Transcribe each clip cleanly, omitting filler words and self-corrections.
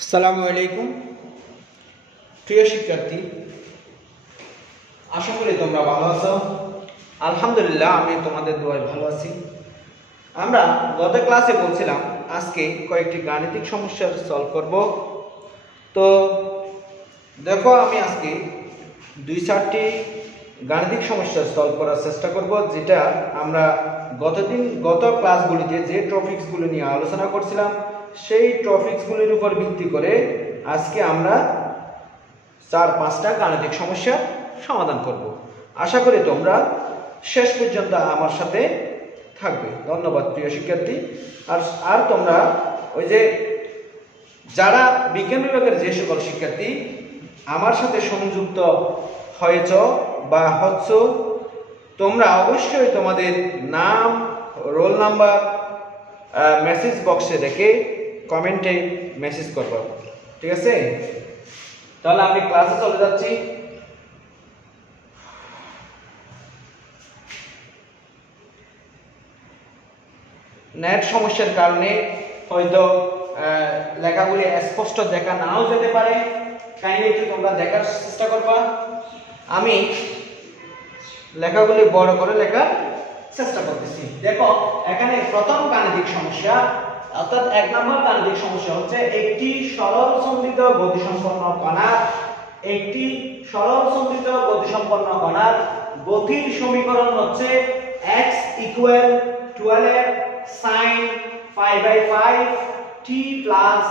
আসসালামু আলাইকুম প্রিয় শিক্ষার্থী, আশা করি তোমরা ভালো আছো। আলহামদুলিল্লাহ, আমি তোমাদের দোয়ায় ভালো আছি। আমরা গত ক্লাসে বলছিলাম আজকে কয়েকটি গাণিতিক সমস্যার সলভ করব। তো দেখো, আমি আজকে 2-4টি গাণিতিক সমস্যা সলভ করার চেষ্টা করব, যেটা আমরা গত ক্লাসগুলিতে যে টপিকসগুলো নিয়ে আলোচনা করছিলাম সেই টপিকসগুলির উপর ভিত্তি করে আজকে আমরা 4-5টা গাণিতিক সমস্যার সমাধান করব। আশা করি তোমরা শেষ পর্যন্ত আমার সাথে থাকবে। ধন্যবাদ প্রিয় শিক্ষার্থী। আর তোমরা ওই যে যারা বিজ্ঞান বিভাগের যে সকল শিক্ষার্থী আমার সাথে সংযুক্ত হয়েছ বা হচ্ছ, তোমরা অবশ্যই তোমাদের নাম, রোল নাম্বার মেসেজ বক্সে রেখে কমেন্টে মেসেজ করবো, ঠিক আছে? তাহলে আমি ক্লাসে চলে যাচ্ছি। নেট সমস্যার কারণে হয়তো লেখাগুলি স্পষ্ট দেখা নাও যেতে পারে, কাইন্ডলি একটু তোমরা দেখার চেষ্টা করবা। আমি লেখাগুলি বড় করে লেখার চেষ্টা করতেছি। দেখো, এখানে প্রথম গাণিতিক সমস্যা, অর্থাৎ 1 নম্বর গাণিতিক সমস্যা হচ্ছে একটি সরল সন্ধিত গতিসম্পন্ন কণার গতির সমীকরণ হচ্ছে x = 12 sin π/5 t plus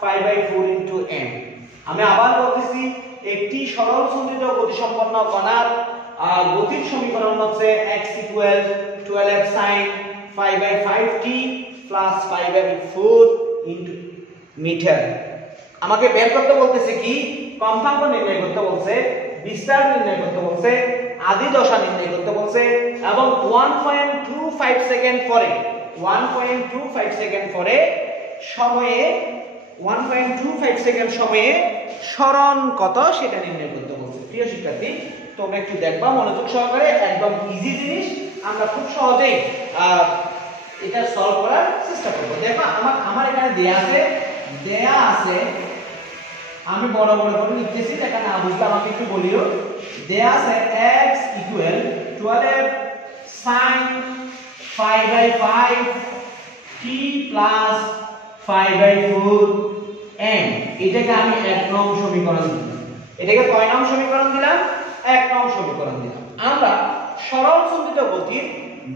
π/4 into m। আমি আবার বলতেছি, একটি সরল সন্ধিত গতিসম্পন্ন কণার গতির সমীকরণ হচ্ছে x = 12 sin π/5 t plus π/4 into metre. আমাকে বের করতে বলতেছে কি, কম্পাঙ্ক নির্ণয় করতে বলছে, বিস্তার নির্ণয় করতে বলছে, আদি দশা নির্ণয় করতে বলছে, এবং 1.25 সেকেন্ড পরে সময়ে সরণ কত সেটা নির্ণয় করতে বলছে। প্রিয় শিক্ষার্থী, তোমরা একটু দেখবা মনোযোগ সহকারে, একদম ইজি জিনিস, আমরা খুব সহজেই এটা সলভ করার চেষ্টা করব। দেখো, আমার এখানে দেয়া আছে, আমি বড় বড় করে লিখতেছি, এটা না বুঝলে আমাকে একটু বলিও। দেয়া আছে x = 12 sin π/5 t plus π/4 m। এটাকে আমি 1 নং সমীকরণ দিলাম। এটাকে কয় নং সমীকরণ দিলাম? 1 নং সমীকরণ দিলাম। আমরা সরল সন্ধিত গতির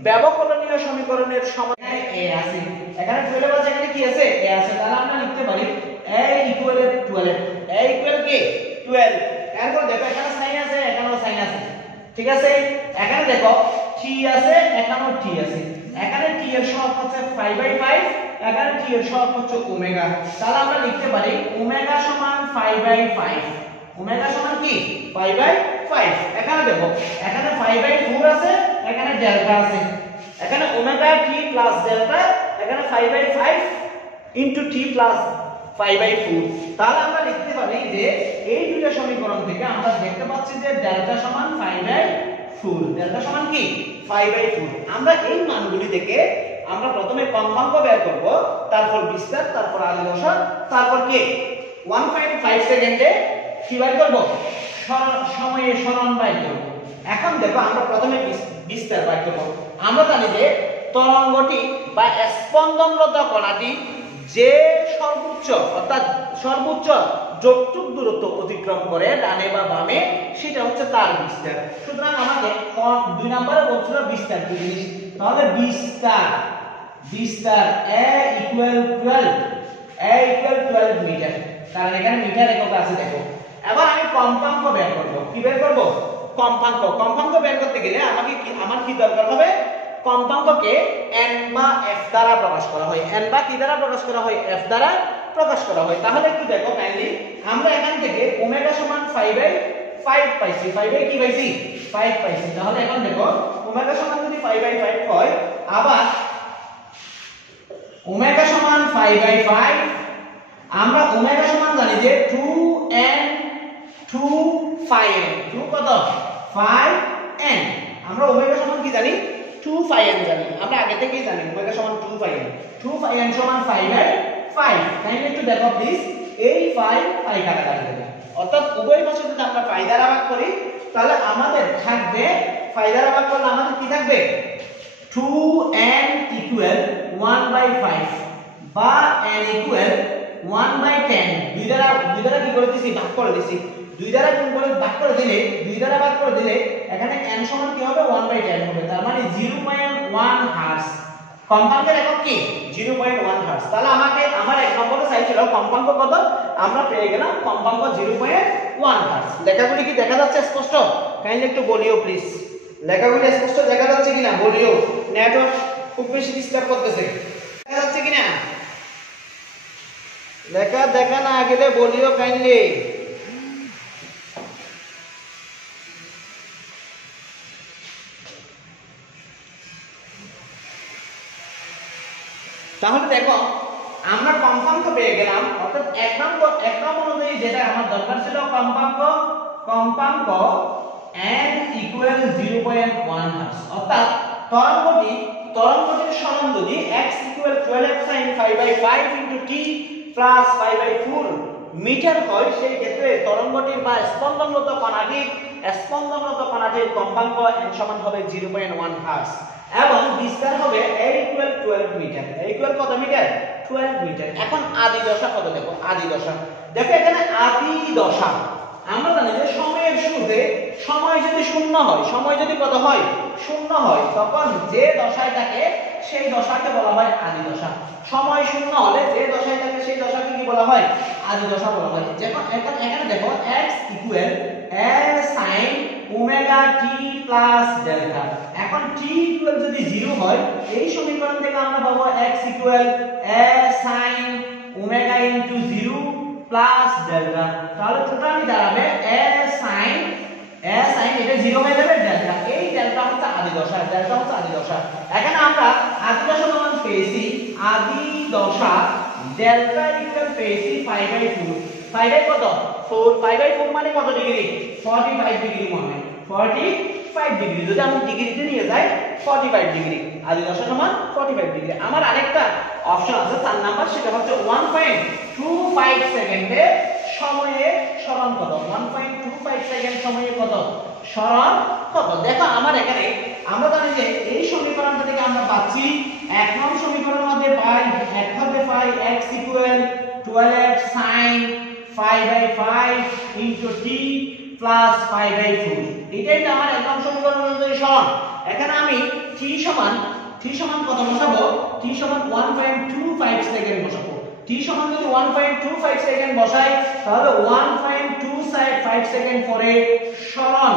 ব্যবকলনীয় সমীকরণের সমাধান a আছে, এখানে 12 আছে, এখানে কি আছে? a আছে। তাহলে আমরা লিখতে পারি a = 12। a = কি? 12। এরপর দেখো, এখানে সাইন আছে, এখানেও সাইন আছে, ঠিক আছে? এখানে দেখো t আছে, এখানেও t আছে। এখানে t এর সহগ হচ্ছে π/5, এখানে t এর সহগ হচ্ছে ওমেগা। তাহলে আমরা লিখতে পারি ওমেগা সমান π/5। ওমেগা সমান কি? π/5। এখানে দেখো, এখানে π/4 আছে, এখানে ডেল্টা আছে। এখানে ওমেগা t প্লাস ডেল্টা, এখানে π/5 ইনটু t প্লাস π/4। তাহলে আমরা লিখতে পারি যে এই দুটো সমীকরণ থেকে আমরা দেখতে পাচ্ছি যে ডেল্টা সমান π/4। ডেল্টা সমান কি? π/4। আমরা এই মানগুলি থেকে আমরা প্রথমে কম্পাঙ্ক বের করব, তারপর বিস্তার, তারপর আদি দশা, তারপর কি 1.5 সেকেন্ডে কি বের করব? সময়ে সরণ বের করব। এখন দেখো, আমরা প্রথমে বিস্তার বের করব। আমরা জানি যে তরঙ্গটি বা স্পন্দনরত কণাটি যে সর্বোচ্চ যতটুক দূরত্ব অতিক্রম করে ডানে বা বামে, সেটা হচ্ছে তার বিস্তার। সুতরাং আমাকে 2 নম্বরে বলছিল বিস্তার কি জিনিস। তাহলে বিস্তার a = 12 মিটার, কারণ এখানে মিটার একক আছে। দেখো, এবার আমি কম্পাঙ্ক বের করব। কি বের করব? কম্পাঙ্ক বের করতে গেলে আমার কি দরকার হবে? কম্পাঙ্ককে n বা f দ্বারা প্রকাশ করা হয়। n বা কি দ্বারা প্রকাশ করা হয়? f দ্বারা প্রকাশ করা হয়। তাহলে একটু দেখো কাইন্ডলি, আমরা এখান থেকে ওমেগা সমান 5/5 পাইছি। 5 কি পাইছি? 5 পাইছি। তাহলে এখন দেখো, ওমেগা সমান যদি 5/5 হয়, আবার ওমেগা সমান 5/5, আমরা ওমেগা সমান জানি যে 2n 2πn। 2 কত? 5n। আমরা ওমেগা সমান কি জানি? 2πn জানি, আমরা আগে থেকেই জানি ওমেগা সমান 2πn। 2πn সমান 5/5। তাহলে একটু দেখো প্লিজ, এই ফাই ফাই কাটাকাটি হবে, অর্থাৎ উভয় পাশে যদি আমরা ফাই দ্বারা ভাগ করি তাহলে আমাদের থাকবে ফাই দ্বারা ভাগ করলে আমাদের কি থাকবে 2n ইকুয়াল 1/5 বা n ইকুয়াল 1/10। দুই দ্বারা কি করে দিছি ভাগ করে দিছি, দুই দ্বারা গুণ করে ভাগ করে দিলে, দুই দ্বারা ভাগ করে দিলে এখানে n সমান কি হবে 1/10 হবে, তার মানে 0.1 হার্টজ। কম্পাঙ্কের একক কি 0.1 হার্টজ। তাহলে আমাকে আমার এক নম্বরে চাইছিল কম্পাঙ্ক কত, আমরা পেয়ে গেলাম কম্পাঙ্ক 0.1 হার্টজ। লেখাগুলি কি দেখা যাচ্ছে স্পষ্ট? কাইন্ডলি একটু বলিও প্লিজ, লেখাগুলি স্পষ্ট দেখা যাচ্ছে কিনা বলিও। নেটওয়ার্ক খুব বেশি ডিস্টার্ব করতেছে, দেখা যাচ্ছে কিনা? লেখা দেখা না গেলে বলিও কাইন্ডলি। তাহলে দেখো আমরা কম্পাঙ্ক পেয়ে গেলাম, অর্থাৎ এক নম্বর অনুযায়ী যেটা আমার দরকার ছিল কম্পাঙ্ক n ইকুয়াল 0.1 হার্টজ, অর্থাৎ তরঙ্গটির সরণ যদি x equal 12f sin π/5 * t plus π/4 metre হয়, সেই ক্ষেত্রে তরঙ্গটির বা স্পন্দনরত কণাটির কম্পাঙ্ক n সমান হবে 0.1 হার্টজ এবং বিস্তার হবে a equal 12 metre. a equal কত মিটার? 12 মিটার। এখন আদি দশা কত দেখো, আদি দশা দেখো এখানে আদি দশা আমরা জানি যে সময়ের শুরুতে সময় যদি শূন্য হয়, সময় যদি কত হয় শূন্য হয়, তখন যে দশায় থাকে সেই দশাকে বলা হয় আদি দশা। সময় শূন্য হলে যে দশায় থাকে সেই দশাকে কি বলা হয়? আদি দশা বলা হয়। যখন এখানে দেখো x equal a sin omega t plus delta. এখন t ইকুয়াল যদি 0 হয়, এই সমীকরণ থেকে আমরা পাবো x equal a sin omega into 0 plus delta. তাহলে টোটালি দাঁড়াবে a sin এটা 0 হয়ে যাবে ডেল্টা। এই ডেল্টা হচ্ছে আদি দশা, ডেল্টা হচ্ছে আদি দশা। এখানে আমরা আদি দশা মান পেয়েছি, আদি দশা ডেল্টা ইকুয়াল পেয়েছি π/2। π/4 π/4 মানে কত ডিগ্রি? 45 ডিগ্রি মানে 45 ডিগ্রি। যদি আমি ডিগ্রিতে নিয়ে যাই 45 ডিগ্রি, আদি দশা সমান 45 ডিগ্রি। আমার আরেকটা অপশন আছে 4 নাম্বার, সেটা হচ্ছে 1.25 সেকেন্ডে সময়ে সরণ কত? 1.25 সেকেন্ড সময়ে কত সরণ কত? দেখো আমার এখানে আমরা জানি যে এই সমীকরণটা থেকে আমরা পাচ্ছি এক নং সমীকরণের মধ্যে পাই পাই x equal 12f sin π/5 * t plus π/4। এটাই তো আমার এক নং সমীকরণ অনুযায়ী সরণ। এখানে আমি t সমান কত বসাবো? t সমান 1.25 সেকেন্ড বসাবো। t সমান যদি 1.25 সেকেন্ড বসাই তাহলে 1.25 সেকেন্ড পরে সরণ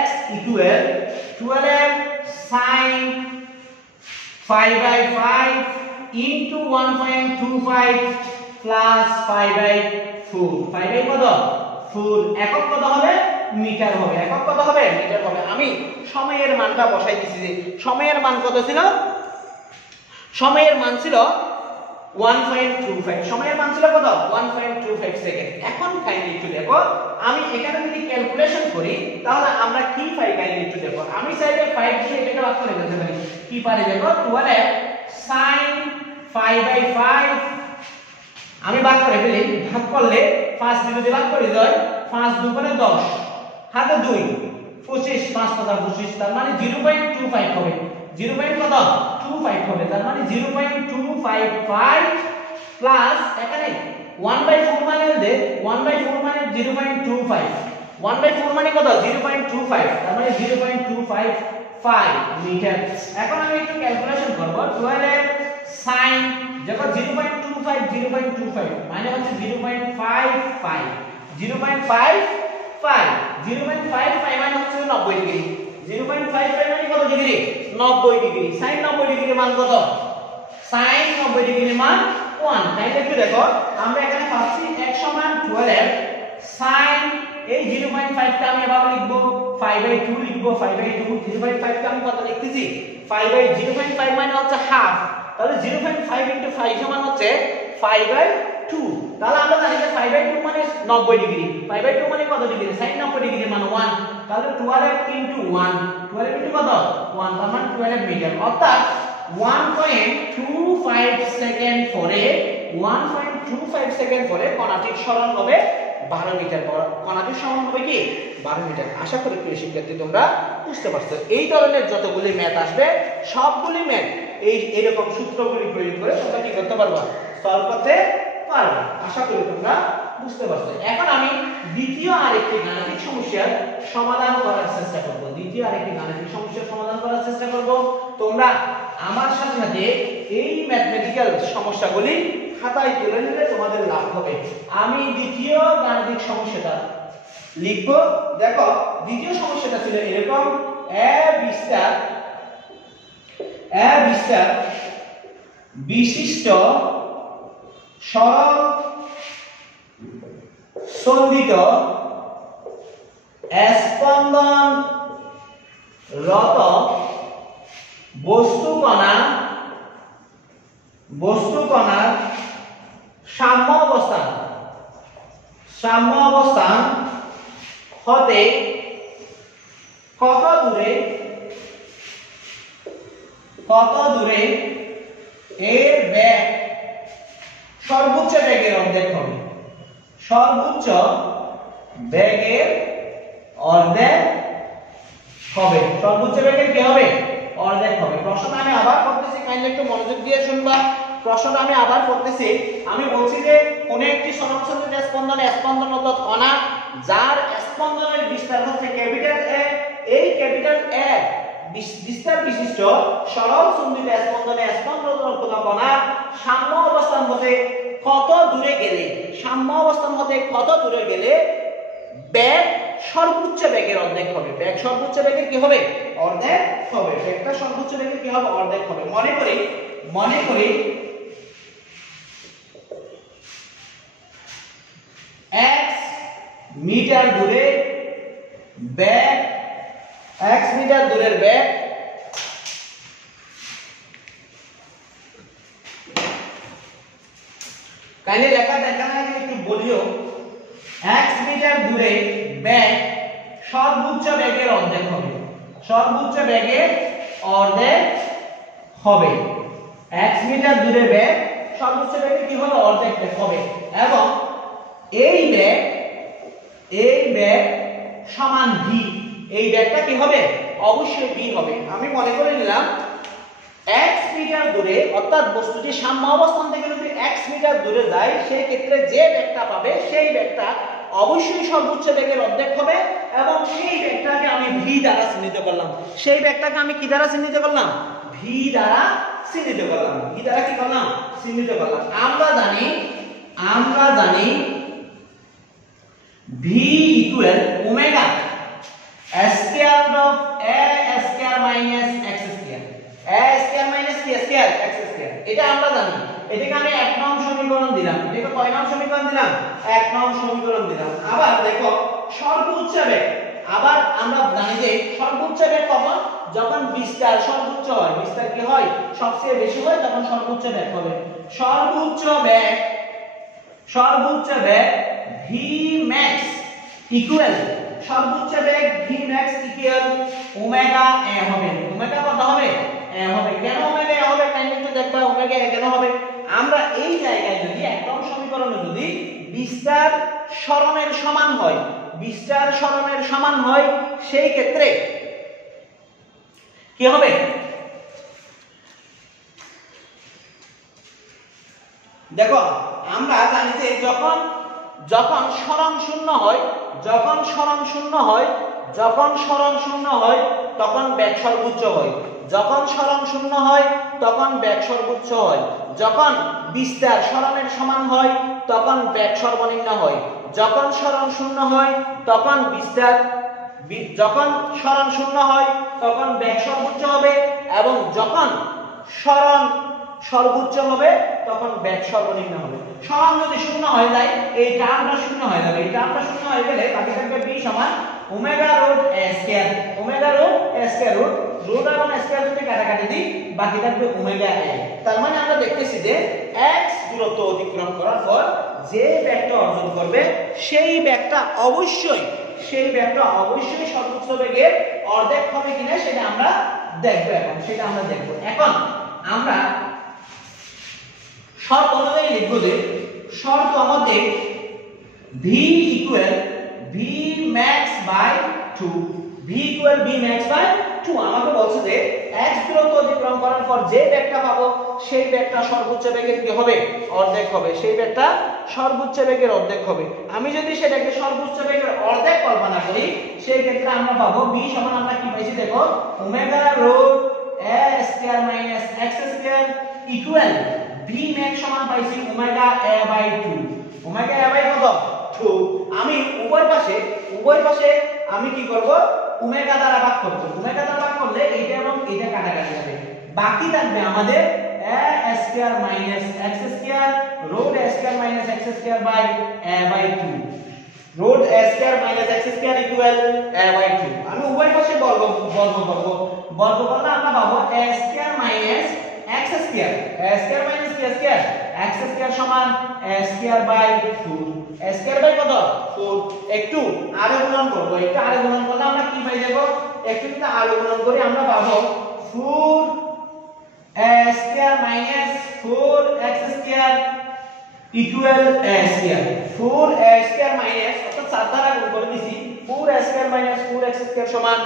x equal 12f sin π/5 into 1.25 plus π/4। π/4 কত? 4। একক কত হবে? মিটার হবে। একক কত হবে? মিটার হবে। আমি সময়ের মানটা বসাই দিছি যে সময়ের মান কত ছিল? সময়ের মান ছিল 1.25। সময়ের মান ছিল কত? 1.25 সেকেন্ড। এখন কাইন্ডলি একটু দেখো, আমি এখানে যদি ক্যালকুলেশন করি তাহলে আমরা কি পাই? কাইন্ডলি একটু দেখো। আমি চাইলে 5 দিয়ে এটাকে ভাগ করে দিতে পারি। কি পারি দেখো, 12 sin π/5 আমি ভাগ করে ফেলি। ভাগ করলে 5 দিয়ে যদি ভাগ করে দেই 5 2 করে 10 হাতে 2 25 5 কথা 25, তার মানে 0.25 হবে। 0.25 হবে, তার মানে 0.255 প্লাস এখানে 1/4 মানে দে 1/4 মানে 0.25, 1/4 মানে কত? 0.25, তার মানে 0.255 মিটার। এখন আমি একটু ক্যালকুলেশন করব। 12 sin যখন 0.25 মানে হচ্ছে 0.55 মানে হচ্ছে 90 ডিগ্রি। 0.55 মানে কত ডিগ্রি? 90 ডিগ্রি। sin 90 ডিগ্রির মান কত? sin 90 ডিগ্রির মান 1। তাইলে একটু দেখো, আমরা এখানে পাচ্ছি x সমান 12 sin এই 0.5 টা আমি এভাবে লিখব 5/2 লিখব 5/2। 0.5 টা আমি কত লিখতেছি? 0.5 মানে হচ্ছে হাফ, তাহলে 0.5 * 5 সমান হচ্ছে 5/2। তাহলে আমরা জানি যে 5/2 মানে 90 ডিগ্রি। 5/2 মানে কত ডিগ্রি? sin 90 ডিগ্রি মানে 1। তাহলে 12 * 1, 12 * কত? 1, তার মানে 12 মিটার। অর্থাৎ 1.25 সেকেন্ড পরে 1.25 সেকেন্ড পরে কণাটির সরণ হবে 12 মিটার। কণাটির সরণ হবে কি 12 মিটার। আশা করি প্রিয় শিক্ষার্থী তোমরা বুঝতে পারছো। এই ধরনের যতগুলি ম্যাথ আসবে সবগুলি ম্যাথ এরকম সূত্রগুলি প্রয়োগ করে তোমরা কি করতে পারবা, সলভ করতে পারবে। আশা করি তোমরা বুঝতে পারছো। এখন আমি দ্বিতীয় আরেকটি গাণিতিক সমস্যার সমাধান করার চেষ্টা করব। দ্বিতীয় আরেকটি গাণিতিক সমস্যার সমাধান করার চেষ্টা করব। তোমরা আমার সাথে সাথে এই ম্যাথমেটিক্যাল সমস্যাগুলি খাতায় তুলে নিলে তোমাদের লাভ হবে। আমি দ্বিতীয় গাণিতিক সমস্যাটা লিখব। দেখো দ্বিতীয় সমস্যাটা ছিল এরকম, a বিস্তার বিশিষ্ট সরল সন্দিত স্পন্দনরত বস্তু কণার সাম্য অবস্থান হতে কত দূরে এর বেগ সর্বোচ্চ বেগের অর্ধেক হবে। সর্বোচ্চ বেগের অর্ধেক হবে। সর্বোচ্চ বেগের কি হবে, অর্ধেক হবে। প্রশ্নটা আমি আবার করতেছি, কাইন্ডলি একটু মনোযোগ দিয়ে শুনবা। প্রশ্নটা আমি আবার করতেছি। আমি বলছি যে কোন একটি সরলসন্ধিত স্পন্দনরত কণা যার স্পন্দনের বিস্তার হচ্ছে ক্যাপিটাল A, এই ক্যাপিটাল A বিস্তার বিশিষ্ট সরল সন্ধিত স্পন্দনরত কণা সাম্য অবস্থান হতে কত দূরে গেলে বেগ সর্বোচ্চ বেগের অর্ধেক হবে। বেগ সর্বোচ্চ বেগের কি হবে, অর্ধেক হবে। বেগটা সর্বোচ্চ বেগের কি হবে, অর্ধেক হবে। মনে করি x মিটার দূরের বেগ কাইন্ডলি লেখা দেখা না একটু বলিও। x মিটার দূরে বেগ সর্বোচ্চ বেগের অর্ধেক হবে। সর্বোচ্চ বেগের অর্ধেক হবে। x মিটার দূরে বেগ সর্বোচ্চ বেগের কি হবে, অর্ধেক হবে। এবং এই বেগ সমান v। এই বেগটা কি হবে, অবশ্যই v হবে। আমি মনে করে নিলাম x মিটার দূরে, অর্থাৎ বস্তুটি সাম্য অবস্থান থেকে যদি x মিটার দূরে যায়, সেই ক্ষেত্রে যে বেগটা পাবে সেই বেগটা অবশ্যই সর্বোচ্চ বেগের অর্ধেক হবে। এবং সেই বেগটাকে আমি v দ্বারা চিহ্নিত করলাম। সেই বেগটাকে আমি কি দ্বারা চিহ্নিত করলাম, v দ্বারা চিহ্নিত করলাম। v দ্বারা কি করলাম, চিহ্নিত করলাম। আমরা জানি v equal omega square of a square minus x square. a square minus কি স্কয়ার, x স্কয়ার। এটা আমরা জানি। এটাকে আমি 1 নং সমীকরণ দিলাম। এটাকে কয় নং সমীকরণ দিলাম, 1 নং সমীকরণ দিলাম। আবার দেখো সর্বোচ্চ বেগ, আবার আমরা জানি যে সর্বোচ্চ বেগ কখন, যখন বিস্তার সর্বোচ্চ হয়। বিস্তার কি হয়, সবচেয়ে বেশি হয়, তখন সর্বোচ্চ বেগ হবে। সর্বোচ্চ বেগ v max ইকুয়াল, সর্বোচ্চ বেগ v max equal omega a হবে। ওমেগা কত হবে, a হবে। কেন ওমেগা a হবে, কাইন্ডলি একটু দেখবা ওমেগা a কেন হবে। আমরা এই জায়গায় যদি একদম সমীকরণে যদি বিস্তার সরণের সমান হয়, সেই ক্ষেত্রে কি হবে, দেখো আমরা জানি যে যখন সরণ শূন্য হয় তখন বেগ সর্বোচ্চ হয়। যখন সরণ শূন্য হয় তখন বেগ সর্বোচ্চ হয়। যখন বিস্তার সরণের সমান হয় তখন বেগ সর্বনিম্ন হয়। যখন সরণ শূন্য হয় তখন যখন সরণ শূন্য হয় তখন বেগ সর্বোচ্চ হবে। এবং যখন সরণ সর্বোচ্চ হবে তখন বেগ সর্বনিম্ন হবে। সরণ যদি শূন্য হয়ে যায়, এই টার্মটা শূন্য হয়ে যাবে। এই টার্মটা শূন্য হয়ে গেলে বাকি থাকবে b সমান omega root a square. Omega root a square, root এবং স্কয়ার যদি কাটাকাটি দিই, বাকি থাকবে ওমেগা a। তার মানে আমরা দেখতেছি যে x দূরত্ব অতিক্রম করার পর যে বেগটা অর্জন করবে সেই বেগটা অবশ্যই সর্বোচ্চ বেগের অর্ধেক হবে কিনা সেটা আমরা দেখব। এখন আমরা শর্ত অনুযায়ী লিখব যে শর্ত আমাদের v equal v max by 2 v equal v max by 2 আমাকে বলছে যে x দূরত্ব অতিক্রম করার পর যে বেগটা পাবো সেই বেগটা সর্বোচ্চ বেগের কি হবে অর্ধেক হবে সেই বেগটা সর্বোচ্চ বেগের অর্ধেক হবে আমি যদি সেটাকে সর্বোচ্চ বেগের অর্ধেক কল্পনা করি সেই ক্ষেত্রে আমরা পাবো v সমান আমরা কি পাইছি দেখো omega root a square minus x square equal v max সমান পাইছি omega a by 2 omega a by কত 2 আমি উভয় পাশে আমি কি করব ওমেগা দ্বারা ভাগ করব ওমেগা দ্বারা ভাগ করলে এইটা এবং এইটা কাটাকাটি হবে বাকি থাকবে আমাদের a square minus x square root a square minus x square by a by 2 root a square minus x square equal a by 2 আমি উভয় পাশে বর্গ করলে আমরা পাবো a square minus x square a square minus b square x square সমান a square by 4 a square by কত 4 একটু আরে গুণন করব একটু আরে গুণন করলে আমরা কি পাই যাব একটু যদি আরে গুণন করি আমরা পাবো 4 a square minus 4 x square equal a square 4 a square minus অর্থাৎ 4 দ্বারা গুণ করে দিছি 4 a square minus 4 x square সমান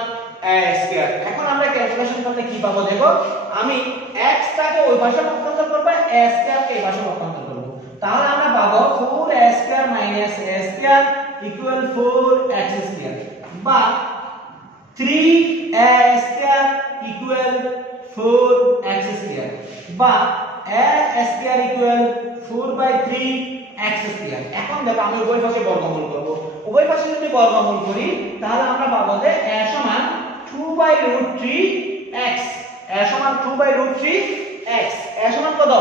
a স্কয়ার এখন আমরা ক্যালকুলেশন করলে কি পাবো দেখো আমি x টাকে ওই পাশে রূপান্তর করব a স্কয়ার কে এই পাশে রূপান্তর করব তাহলে আমরা পাবো 4 a square minus a square equal 4 x square বা 3 a square equal 4 x square বা a square equal 4 by 3 x square এখন দেখো আমি উভয় পাশে বর্গমূল করব উভয় পাশে যদি বর্গমূল করি তাহলে আমরা পাবো যে a সমান 2 বাই রুট 3 x a সমান 2 বাই রুট 3 x a সমান কত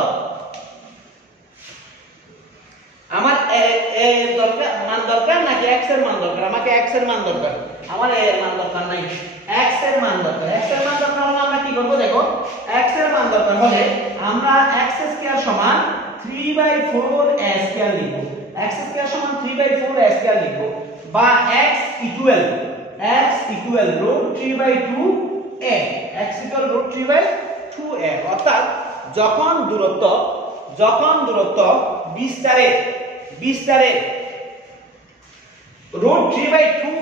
আমার a এর মান দরকার নাকি x এর মান দরকার আমাকে x এর মান দরকার আমার a এর মান দরকার নাই x এর মান দরকার x এর মান দরকার হলে আমরা কি করব দেখো x এর মান দরকার হলে আমরা x স্কয়ার সমান 3 বাই 4 a স্কয়ার লিখব x স্কয়ার সমান 3 বাই 4 a স্কয়ার লিখব বা x equal root 3 by 2 a x equal root 3 by 2 a অর্থাৎ যখন দূরত্ব বিস্তারে রুট 3 বাই 2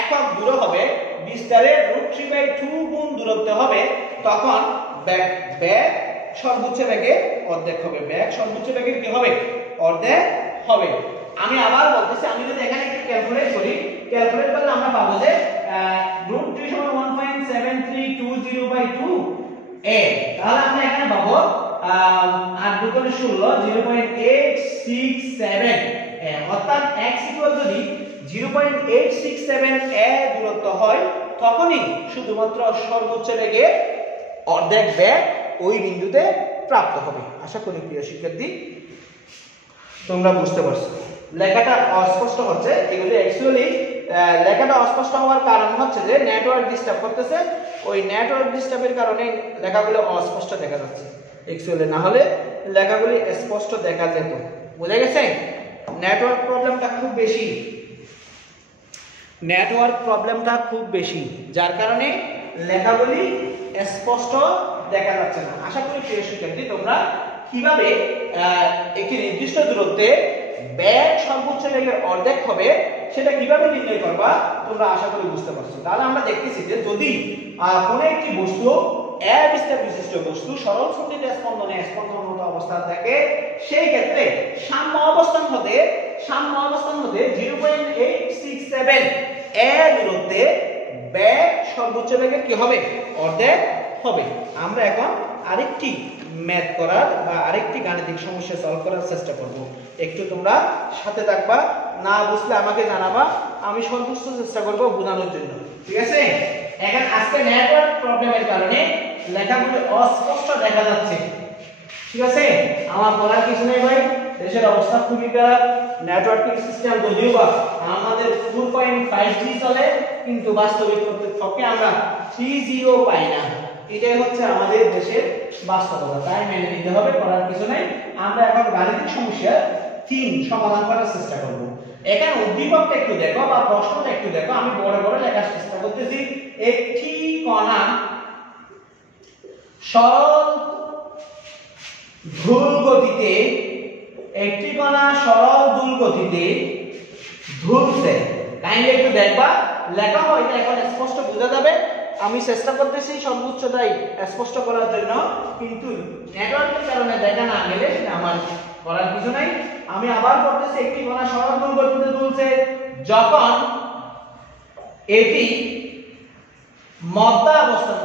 একক দূর হবে বিস্তারে রুট 3 বাই 2 গুণ দূরত্ব হবে তখন বেগ সর্বোচ্চ বেগের অর্ধেক হবে বেগ সর্বোচ্চ বেগের কি হবে অর্ধেক হবে আমি আবার বলতেছি আমি যদি এখানে একটু ক্যালকুলেট করলে আমরা পাবো যে রুট 3 সমান 1.7320 বাই 2 a তাহলে আমরা এখানে পাবো 8 দুগুণে 16 0.867 অর্থাৎ x ইকুয়াল যদি 0.867 a দূরত্ব হয় তখনই শুধুমাত্র সর্বোচ্চ বেগে অর্ধেক বেগ ওই বিন্দুতে প্রাপ্ত হবে আশা করি প্রিয় শিক্ষার্থী তোমরা বুঝতে পারছো লেখাটা অস্পষ্ট হচ্ছে এগুলো অ্যাকচুয়ালি লেখাটা অস্পষ্ট হওয়ার কারণ হচ্ছে যে নেটওয়ার্ক ডিস্টার্ব করতেছে ওই নেটওয়ার্ক ডিস্টার্বের কারণে লেখাগুলো অস্পষ্ট দেখা যাচ্ছে অ্যাকচুয়ালি না হলে লেখাগুলি স্পষ্ট দেখা যেত বুঝে গেছে নেটওয়ার্ক প্রবলেমটা খুব বেশি যার কারণে লেখাগুলি স্পষ্ট দেখা যাচ্ছে না আশা করি প্রিয় শিক্ষার্থী তোমরা কিভাবে একটি নির্দিষ্ট দূরত্বে বেগ সর্বোচ্চ বেগের অর্ধেক হবে সেটা কিভাবে নির্ণয় করবা তোমরা আশা করি বুঝতে পারছো তাহলে আমরা দেখতেছি যে যদি কোনো একটি বস্তু a বিস্তার বিশিষ্ট বস্তু সরল সন্ধিত স্পন্দনরত অবস্থায় থাকে সেই ক্ষেত্রে সাম্য অবস্থান হতে 0.867 a দূরত্বে বেগ সর্বোচ্চ বেগের কি হবে অর্ধেক হবে আমরা এখন আরেকটি ম্যাথ করার বা আরেকটি গাণিতিক সমস্যা সলভ করার চেষ্টা করব একটু তোমরা সাথে থাকবা না বুঝলে আমাকে জানাবা আমি সর্বোচ্চ চেষ্টা করব বোঝানোর জন্য ঠিক আছে এখন আজকে নেটওয়ার্ক প্রবলেমের কারণে লেখাগুলো অস্পষ্ট দেখা যাচ্ছে ঠিক আছে আমার বলার কিছু নেই ভাই দেশের অবস্থা খুবই খারাপ নেটওয়ার্কিং সিস্টেম যদিও বা আমাদের 4.5G চলে কিন্তু বাস্তবিক পক্ষে আমরা 3G ও পাই না এটাই হচ্ছে আমাদের দেশের বাস্তবতা তাই মেনে নিতে হবে করার কিছু নেই আমরা এখন গাণিতিক সমস্যা 3 সমাধান করার চেষ্টা করব এখানে উদ্দীপকটা একটু দেখো বা প্রশ্নটা একটু দেখো আমি বড় বড় লেখার চেষ্টা করতেছি একটি কণা সরল ধূল গতিতে একটি কণা সরল ধূল গতিতে দুলছে। কাইন্ডলি একটু দেখবা, লেখা হয় এটা এখন স্পষ্ট বোঝা যাবে। আমি চেষ্টা করতেছি সর্বোচ্চটাই স্পষ্ট করার জন্য, কিন্তু নেটওয়ার্কের কারণে দেখা না গেলে সেটা আমার করার কিছু নাই। আমি আবার বলতেছি, একটি কণা সরল ধূল গতিতে দুলছে যখন এটি মধ্য অবস্থান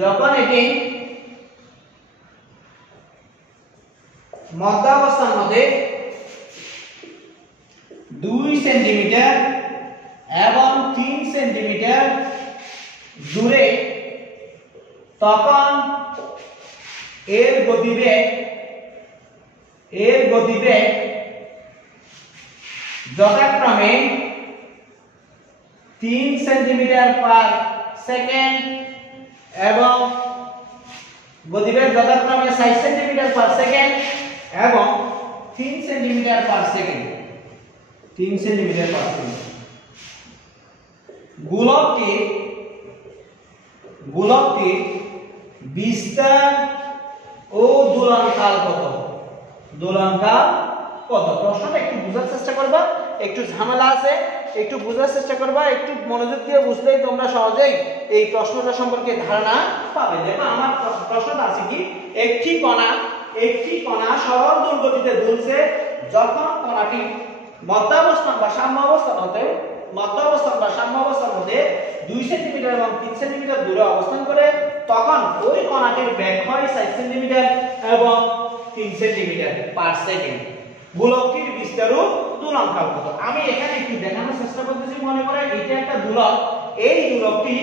যখন এটি মধ্য অবস্থার মধ্যে 2 সেন্টিমিটার এবং 3 সেন্টিমিটার দূরে, তখন এর গতিবেগ যথাক্রমে 3 সেন্টিমিটার পার সেকেন্ড এবং গতিবেগ যথাক্রমে 6 সেন্টিমিটার পার সেকেন্ড এবং 3 সেন্টিমিটার পার সেকেন্ড। গোলকটির বিস্তার ও দোলনকাল কত? প্রশ্নটা একটু বোঝার চেষ্টা করবা, একটু ঝামেলা আছে, একটু বোঝার চেষ্টা করবা, একটু মনোযোগ দিয়ে বুঝলেই তোমরা সহজেই এই প্রশ্নটা সম্পর্কে ধারণা পাবে। দেখো আমার প্রশ্নটা আছে কি, একটি কণা সরল ধূল গতিতে দুলছে যখন কণাটি মধ্য অবস্থান বা সাম্য অবস্থার মধ্যে 2 সেন্টিমিটার এবং 3 সেন্টিমিটার দূরে অবস্থান করে, তখন ওই কণাটির বেগ হয় 6 সেন্টিমিটার এবং 3 সেন্টিমিটার পার সেকেন্ড। গোলকটির বিস্তার ও দোলনকাল কত? আমি এখানে একটু দেখানোর চেষ্টা করতেছি। মনে করে এটা একটা দোলক, এই দোলকটি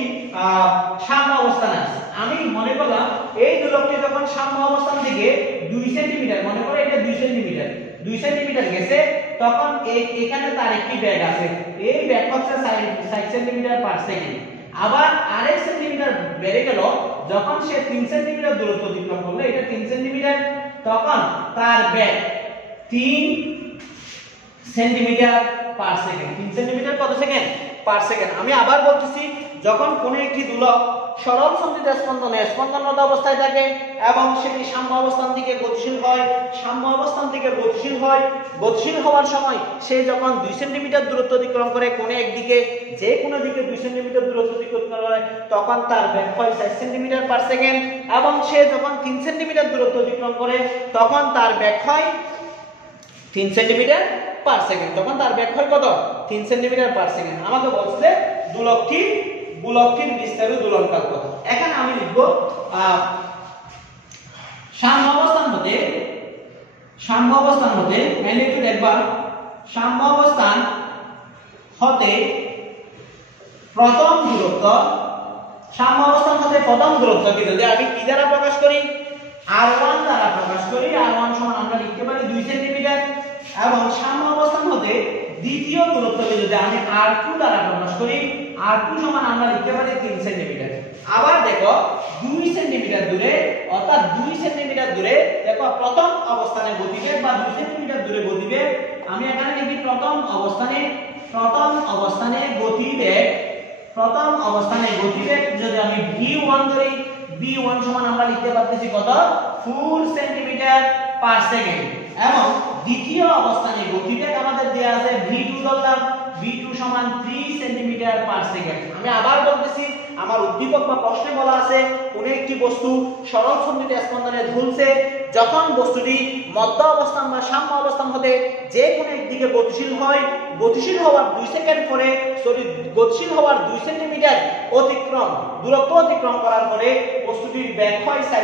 সাম্য অবস্থানে আছে। আমি মনে করলাম এই দোলকটি যখন সাম্য অবস্থান থেকে 2 সেন্টিমিটার, মনে করে এটা 2 সেন্টিমিটার গেছে, তখন এখানে তার একটি বেগ আছে, এই বেগ হচ্ছে 6 সেন্টিমিটার পার সেকেন্ড। আবার আরেক সেন্টিমিটার বেড়ে গেল যখন সে 3 সেন্টিমিটার দূরত্ব অতিক্রম করলো, এটা 3 সেন্টিমিটার, তখন তার বেগ 3 সেন্টিমিটার পার সেকেন্ড। 3 সেন্টিমিটার কত সেকেন্ড? Per second. আমি আবার বলতেছি, যখন কোনো একটি দোলক সরল সঞ্চিত স্পন্দনরত অবস্থায় থাকে এবং সেটি সাম্য অবস্থান থেকে গতিশীল হওয়ার সময় সে যখন 2 সেন্টিমিটার দূরত্ব অতিক্রম করে কোনো একদিকে, যে কোনো দিকে 2 সেন্টিমিটার দূরত্ব অতিক্রম করে, তখন তার বেগ হয় 6 সেন্টিমিটার পার সেকেন্ড। এবং সে যখন 3 সেন্টিমিটার দূরত্ব অতিক্রম করে, তখন তার বেগ হয় 3 সেন্টিমিটার পার সেকেন্ড। তখন তার বেগ হয় কত? 3 সেন্টিমিটার পার সেকেন্ড। আমাকে বলছে গোলকটির বিস্তার ও দোলনকাল কত। এখানে আমি লিখব সাম্য অবস্থান হতে এখানে একটু দেখবা, সাম্য অবস্থান হতে প্রথম দূরত্বকে যদি আমি কি দ্বারা প্রকাশ করি? r1 দ্বারা প্রকাশ করি। r1 সমান আমরা লিখতে পারি 2 সেন্টিমিটার। এবং সাম্য অবস্থান হতে দ্বিতীয় দূরত্বকে যদি আমি r2 দ্বারা প্রকাশ করি, r2 সমান আমরা লিখতে পারি 3 সেন্টিমিটার। আবার দেখো 2 সেন্টিমিটার দূরে, অর্থাৎ 2 সেন্টিমিটার দূরে দেখো প্রথম অবস্থানে গতিবেগ বা 2 সেন্টিমিটার দূরে গতিবেগ, আমি এখানে লিখি প্রথম অবস্থানে গতিবেগ যদি আমি v1 ধরি, v1 সমান আমরা লিখতে পারতেছি কত? 4 সেন্টিমিটার পার সেকেন্ড। এবং দ্বিতীয় অবস্থানে গতিবেগ আমাদের দেয়া আছে v2 ধরলাম, v2 সমান 3 সেন্টিমিটার পার সেকেন্ড। আমি আবার বলতেছি, আমার উদ্দীপক বা প্রশ্নে বলা আছে কোন একটি বস্তু সরল সঞ্চিত স্পন্দনে দুলছে যখন বস্তুটি মধ্য অবস্থান বা সাম্য অবস্থান হতে যে কোনো একদিকে গতিশীল হওয়ার 2 সেকেন্ড পরে, গতিশীল হওয়ার 2 সেন্টিমিটার দূরত্ব অতিক্রম করার পরে বস্তুটির বেগ হয় 6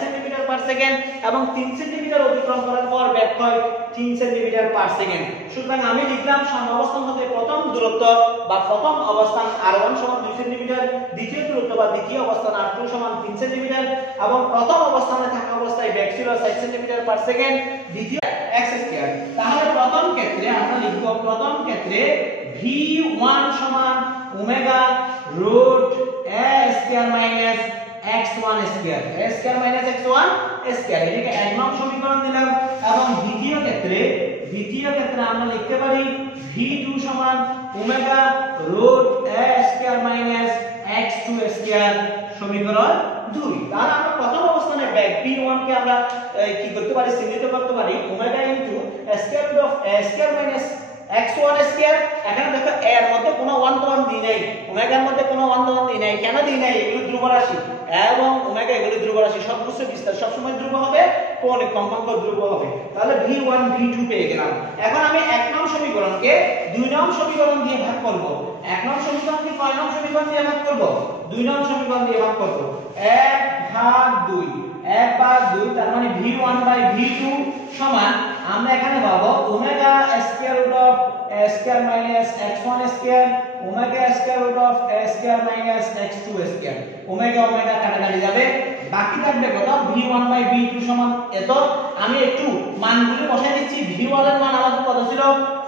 সেন্টিমিটার পার সেকেন্ড এবং 3 সেন্টিমিটার অতিক্রম করার পর বেগ হয় 3 সেন্টিমিটার পার সেকেন্ড। সুতরাং আমি লিখলাম সাম্য অবস্থান হতে প্রথম দূরত্ব বা প্রথম অবস্থান r1 সমান 2 সেন্টিমিটার, দ্বিতীয় দূরত্ব বা দ্বিতীয় অবস্থান r2 সমান 3 সেন্টিমিটার এবং প্রথম অবস্থানে থাকা অবস্থায় বেগ ছিল 6 সেন্টিমিটার পার সেকেন্ড, দ্বিতীয় x স্কয়ার। তাহলে প্রথম ক্ষেত্রে আমরা লিখব, প্রথম ক্ষেত্রে v1 সমান omega root a square minus x1 square, a square minus x1 square, এটাকে এক নং সমীকরণ দিলাম। এবং দ্বিতীয় ক্ষেত্রে আমরা লিখতে পারি v2 সমান omega root a square minus x2 square সমীকরণ 2। তাহলে আমরা প্রথম অবস্থানে ব্যাক b1 কে আমরা কি করতে পারি, চিহ্নিত করতে পারি omega into square root of a square minus x1 square. এখানে দেখো a এর মধ্যে কোনো 1 to 1 দিই নাই, ওমেগার মধ্যে কোনো 1 to 1 দিই নাই। কেন দিই নাই? এগুলো ধ্রুব রাশি এবং ওমেগা এগুলো ধ্রুব রাশি, সর্বোচ্চ বিস্তার সব সময় ধ্রুব হবে, কৌণিক কম্পাঙ্ক ধ্রুব হবে। তাহলে v1 v2 পেয়ে গেলাম। এখন আমি 1 নং সমীকরণকে 2 নং সমীকরণ দিয়ে ভাগ করব। 1 নং সমীকরণকে কয় নং সমীকরণ দিয়ে ভাগ করব? 2 নং সমীকরণ দিয়ে ভাগ করব। 1 ভাগ 2, 1 ভাগ 2, তার মানে v1 বাই v2 সমান আমরা এখানে পাবো omega square root of a square minus x1 square, omega square root of a square minus x2 square. Omega omega কাটাকাটি যাবে, বাকি থাকবে কত? v1 বাই v2 সমান এত। আমি একটু মানগুলো বসাই দিচ্ছি। v1 এর মান আমাদের কত ছিল?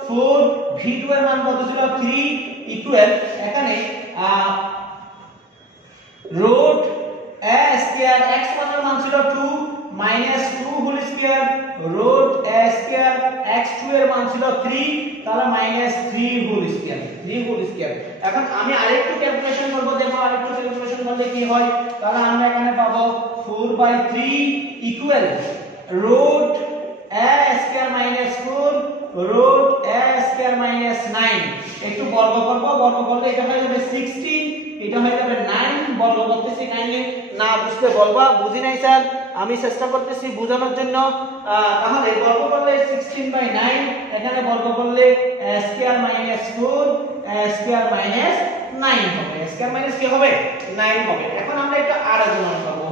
4, v2 এর মান কত ছিল? 3 ইকুয়াল এখানে রুট a স্কয়ার x1 এর মান ছিল 2 minus 2 whole square root a square x2 এর মান ছিল 3, তাহলে minus 3 whole square, 3 whole square. এখন আমি আরেকটু ক্যালকুলেশন করব, দেখো আরেকটু ক্যালকুলেশন করলে কি হয়। তাহলে আমরা এখানে পাবো 4/3 equal root a square minus 4 root a square minus 9। একটু বর্গ করব, বর্গ করলে এটা হয়ে যাবে 16, এটা হয়ে যাবে 9। বর্গ করতেছি, কাইন্ডলি না বুঝতে বলবা, বুঝি নাই স্যার, আমি চেষ্টা করতেছি বোঝানোর জন্য। তাহলে বর্গ করলে 16/9, এখানে বর্গ করলে a square minus 4 a square minus 9 হবে। a স্কয়ার মাইনাস কি হবে? 9 হবে। এখন আমরা একটা আরো গুণন করব।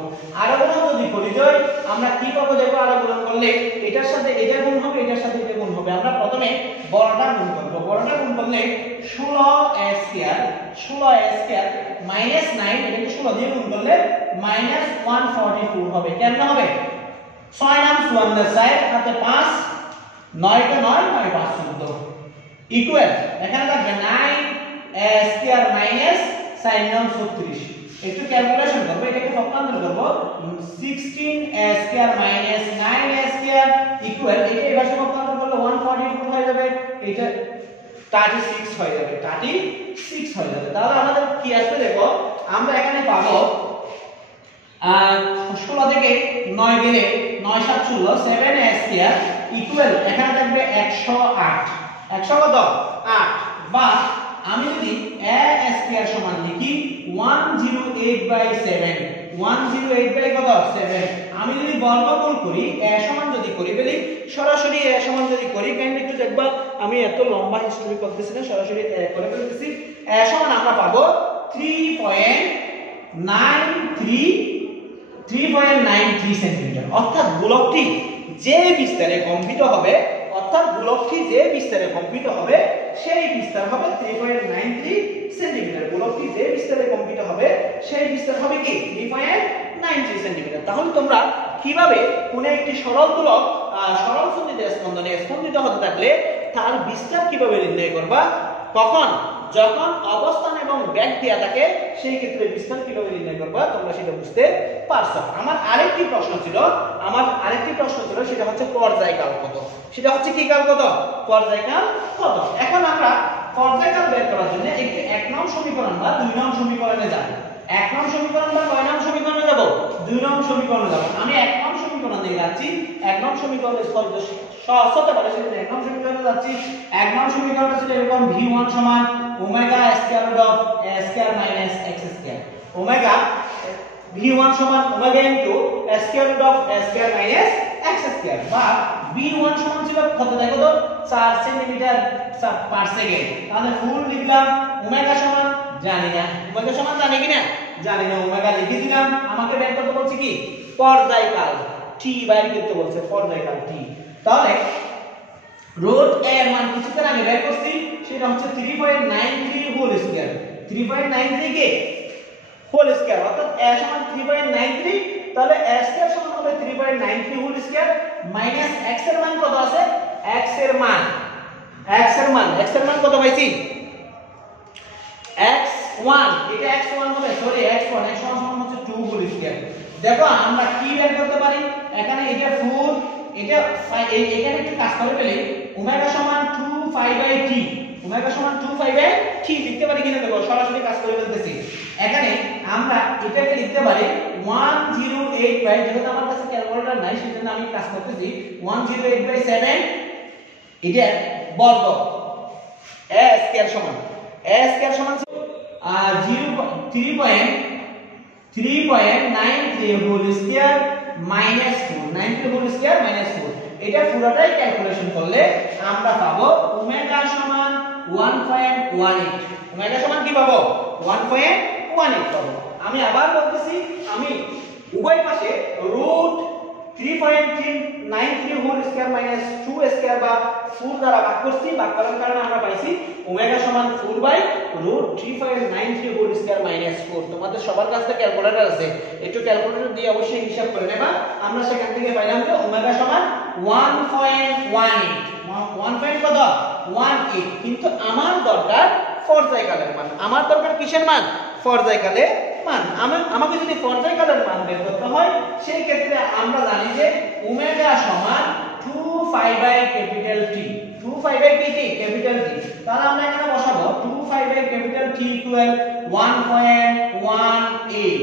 আরো গুণন যদি করি যাই আমরা কি পাবো? দেখো আরো গুণন করলে এটার সাথে এটা গুণ হবে, এটার সাথে এটা গুণ হবে। আমরা প্রথমে বড়টা গুণ করব। বড়টা গুণ করলে 16a square, 16a square minus 9, এটাকে 16 দিয়ে গুণ করলে মাইনাস 144 হবে। কেমন হবে? 6 নাম 54 সাইড হাতে 5, 9 কে 9, 9 5 14 ইকুয়াল এখানে থাকবে 9a স্কয়ার মাইনাস 9 নাম 36। একটু ক্যালকুলেশন করব, এটাকে পক্ষান্তর করব। 16a square minus 9a square equal এটা এর পাশে পক্ষান্তর করলে 144 হয়ে যাবে, এটা 36 হয়ে যাবে, 36 হয়ে যাবে। তাহলে আমাদের কি আসবে দেখো, আমরা এখানে পাবো 16 থেকে 9 গেলে 9 7 16 7a স্কয়ার ইকুয়াল এখানে থাকবে 108। 100 কত? 8। বা আমি যদি a স্কয়ার সমান লিখি 108/7, 108 কত? 7। আমি যদি বর্গমূল করি a সমান যদি করি বলি সরাসরি a সমান যদি করি, কাইন্ডলি একটু দেখবা আমি এত লম্বা হিস্টরি করতেছি না, সরাসরি a করে ফেলতেছি। a সমান আমরা পাবো 3.93 সেন্টিমিটার। অর্থাৎ গোলকটি যে বিস্তারে কম্পিত হবে, অর্থাৎ গোলকটি যে বিস্তারে কম্পিত হবে সেই বিস্তার হবে 3.93 সেন্টিমিটার। গোলকটি যে বিস্তারে কম্পিত হবে সেই বিস্তার হবে কি? 3.93 সেন্টিমিটার। তাহলে তোমরা কিভাবে কোন একটি সরল গোলক সরল সন্ধিত স্পন্দনে স্পন্দিত হতে থাকলে তার বিস্তার কিভাবে নির্ণয় করবা, কখন? যখন অবস্থান এবং বেগ দেয়া থাকে সেই ক্ষেত্রে বিস্তার কিভাবে নির্ণয় করবা তোমরা সেটা বুঝতে পারছো। আমার আরেকটি প্রশ্ন ছিল, সেটা হচ্ছে পর্যায়কাল কত। সেটা হচ্ছে কি কাল কত? পর্যায়কাল কত। এখন আমরা পর্যায়কাল বের করার জন্য একটি 1 নং সমীকরণ বা 2 নং সমীকরণে যাব। 1 নং সমীকরণ বা কয় নং সমীকরণে যাব? 2 নং সমীকরণে যাব। আমি 1 নং সমীকরণ দিয়ে যাচ্ছি। 1 নং সমীকরণের সহজ হতে পারে সেটা 1 নং সমীকরণে যাচ্ছি। 1 নং সমীকরণটা ছিল এরকম v1 সমান omega square root of a square minus x square. Omega v1 সমান omega into a square root of a square minus x square. বা v1 সমান ছিল কত দেখো তো? 4 সেন্টিমিটার পার সেকেন্ড। তাহলে ফুল লিখলাম। ওমেগা সমান জানি না, ওমেগা সমান জানি কিনা? জানি না। ওমেগা লিখে দিলাম। আমাকে বের করতে বলছে কি? পর্যায়কাল t বাইর করতে বলছে, পর্যায়কাল t। তাহলে রুট a এর মান কিছুক্ষণ আগে বের করছি, সেটা হচ্ছে 3.93 হোল স্কয়ার। 3.93 কে হোল স্কয়ার, অর্থাৎ a সমান 3.93, তাহলে a স্কয়ার সমান হবে 3.93 হোল স্কয়ার মাইনাস x এর মান কত আছে? x এর মান কত পাইছি? x1, এটা x1 হবে, সরি x1 সমান হচ্ছে 2 হোল স্কয়ার। দেখো আমরা কি বের করতে পারি, এখানে এটা 4, এটা এখানে একটু কাজ করে পেলে ওমেগা সমান 2π/t, ওমেগা সমান 2π/t লিখতে পারি কিনা দেখো, সরাসরি কাজ করে ফেলতেছি। এখানে এটাকে লিখতে পারি 1085, যেহেতু আমার কাছে ক্যালকুলেটর নাই সেজন্য আমি কাজ করতেছি 1085/7 এটা বর্গ। a স্কয়ার সমান 3.93 whole square minus 4, 93 whole square minus 4। এটা পুরোটাই ক্যালকুলেশন করলে আমরা পাবো ওমেগা সমান 1.18। ওমেগা সমান কি পাবো? 1.18 পাবো। আমি আবার বলতেছি, আমি উভয় পাশে √3.93 হোল স্কয়ার মাইনাস 2 স্কয়ার বা 4 দ্বারা ভাগ করছি। ভাগ করার কারণে আমরা পাইছি ওমেগা সমান 4/√3.93 হোল স্কয়ার মাইনাস 4। তোমাদের সবার কাছে ক্যালকুলেটর আছে, একটু ক্যালকুলেটর দিয়ে অবশ্যই হিসাব করে নেবা। আমরা সেখান থেকে পাইলাম যে ওমেগা সমান 1.18। 1.18, কিন্তু আমার দরকার পর্যায়কালের মান। আমার দরকার কিসের মান? পর্যায়কালের মান। আমাকে যদি পর্যায়কালের মান বের করতে হয় সেই ক্ষেত্রে আমরা জানি যে ওমেগা সমান 2π/T। 2π/T capital T। তাহলে আমরা এখানে বসাবো 2π/T ইকুয়াল 1.18।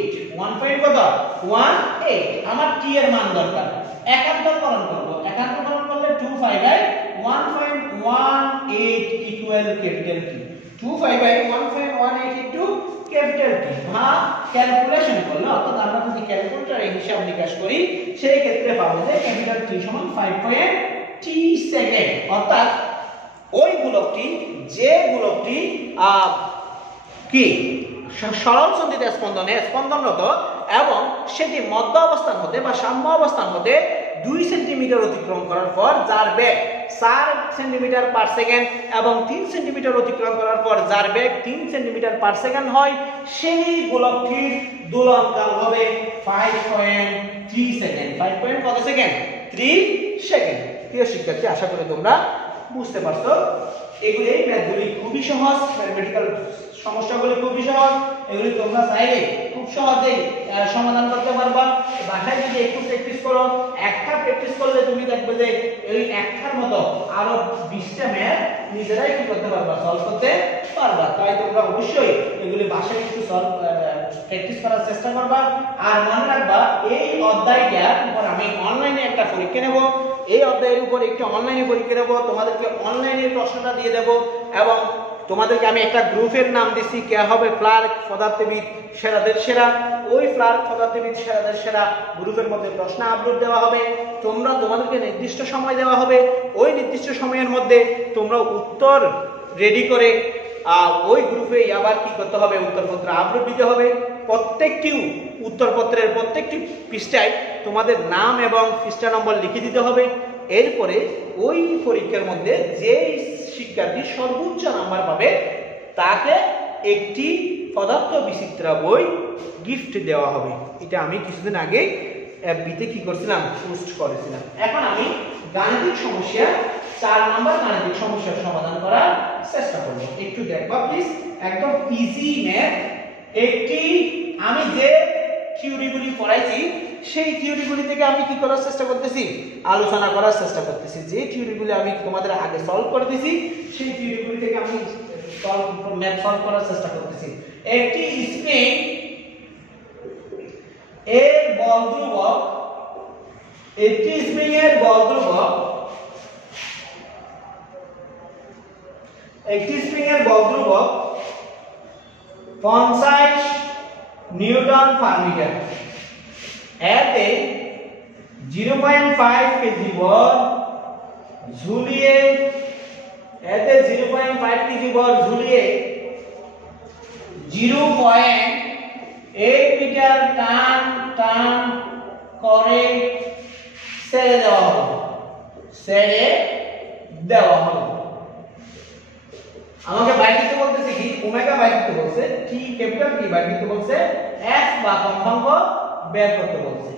1.18 আমার T এর মান দরকার। একান্তরকরণ করব। একান্তরকরণ করলে 2π/1.18 equal capital T। 2π/1.18 into capital T। হ্যাঁ, ক্যালকুলেশন করলে অর্থাৎ আমরা যদি ক্যালকুলেটরে হিসাব নিকাশ করি সেই ক্ষেত্রে পাবো যে ক্যাপিটাল T সমান 5.t সেকেন্ড। অর্থাৎ ওই গোলকটি, যে গোলকটি কি সরল সন্ধিতে স্পন্দনরত এবং সেটি মধ্য অবস্থান হতে বা সাম্য অবস্থান হতে 2 সেন্টিমিটার অতিক্রম করার পর যার বেগ 4 সেন্টিমিটার পার সেকেন্ড এবং 3 সেন্টিমিটার অতিক্রম করার পর যার বেগ 3 সেন্টিমিটার পার সেকেন্ড হয়, সেই গোলকটির দোলনকাল হবে 5.3 সেকেন্ড। 5 কত সেকেন্ড? 3 সেকেন্ড। প্রিয় শিক্ষার্থী, আশা করি তোমরা বুঝতে পারছো। এগুলি ম্যাথগুলি খুবই সহজ, ম্যাথমেটিক্যাল সমস্যাগুলি খুবই সহজ। এগুলি তোমরা চাইলে খুব সহজেই সমাধান করতে পারবা। বাসায় যদি একটু প্র্যাকটিস করো, একটা প্র্যাকটিস করলে তুমি দেখবে যে এই একটার মতো আরো 20টা ম্যাথ নিজেরাই কি করতে পারবা, সলভ করতে পারবা। তাই তোমরা অবশ্যই এগুলি বাসায় একটু সলভ প্র্যাকটিস করার চেষ্টা করবা। আর মনে রাখবা, এই অধ্যায়টার উপর আমি অনলাইনে একটা পরীক্ষা নেব। এই অধ্যায়ের উপর একটু অনলাইনে পরীক্ষা নেব, তোমাদেরকে অনলাইনে প্রশ্নটা দিয়ে দেব এবং তোমাদেরকে আমি একটা গ্রুপের নাম দিচ্ছি, কে হবে ক্লার্ক পদার্থবিদ সেরাদের সেরা। ওই ক্লার্ক পদার্থবিদ সেরাদের সেরা গ্রুপের মধ্যে প্রশ্ন আপলোড দেওয়া হবে। তোমাদেরকে নির্দিষ্ট সময় দেওয়া হবে। ওই নির্দিষ্ট সময়ের মধ্যে তোমরা উত্তর রেডি করে ওই গ্রুপে আবার কি করতে হবে, উত্তরপত্র আপলোড দিতে হবে। প্রত্যেকটি উত্তরপত্রের প্রত্যেকটি পৃষ্ঠায় তোমাদের নাম এবং পৃষ্ঠা নম্বর লিখে দিতে হবে। এরপরে ওই পরীক্ষার মধ্যে যে শিক্ষার্থী সর্বোচ্চ নাম্বার পাবে তাকে একটি পদার্থ বিচিত্রা বই গিফট দেওয়া হবে। এটা আমি কিছুদিন আগে এফবিতে কি করছিলাম, পোস্ট করেছিলাম। এখন আমি গাণিতিক সমস্যা 4 নাম্বার গাণিতিক সমস্যার সমাধান করার চেষ্টা করব। একটু দেখবা প্লিজ, একদম ইজি ম্যাথ। একটি আমি যে থিওরিগুলি পড়াইছি সেই থিওরিগুলি থেকে আমি কি করার চেষ্টা করতেছি, আলোচনা করার চেষ্টা করতেছি। যে থিওরিগুলি আমি তোমাদের আগে সলভ করে দিয়েছি সেই থিওরিগুলি থেকে আমি ম্যাথ সলভ করার চেষ্টা করতেছি। একটি স্প্রিং এর বল ধ্রুবক, একটি স্প্রিং এর বল ধ্রুবক, একটি স্প্রিং এর বল ধ্রুবক 50 নিউটন পার মিটার। এতে 0.5 কেজি বল ঝুলিয়ে, এতে 0.5 কেজি বল ঝুলিয়ে 0.8 মিটার টান করে ছেড়ে দেওয়া হলো। আমাকে বাইর করতে বলতেছে কি, ওমেগা বাইর করতে বলছে, টি ক্যাপিটাল টি বাইর করতে বলছে, এফ বা কম্পাঙ্ক বের করতে বলছে।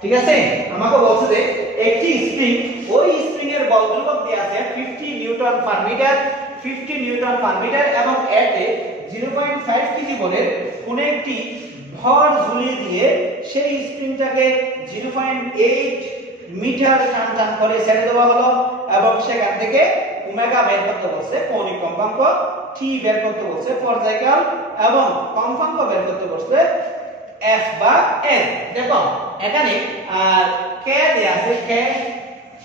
ঠিক আছে, আমাকে বলছে যে একটি স্প্রিং, ওই স্প্রিং এর বল ধ্রুবক দেয়া আছে 50 newton per metre, 50 newton per metre এবং এতে 0.5 কেজি বলের কোন একটি ভর ঝুলিয়ে দিয়ে সেই স্প্রিংটাকে 0.8 মিটার টান করে ছেড়ে দেওয়া হলো এবং সেখান থেকে ওমেগা বের করতে বলছে, কৌণিক কম্পাঙ্ক টি বের করতে বলছে, পর্যায়কাল এবং কম্পাঙ্ক বের করতে বলছে f বা n। দেখো এখানে k দেয়া আছে,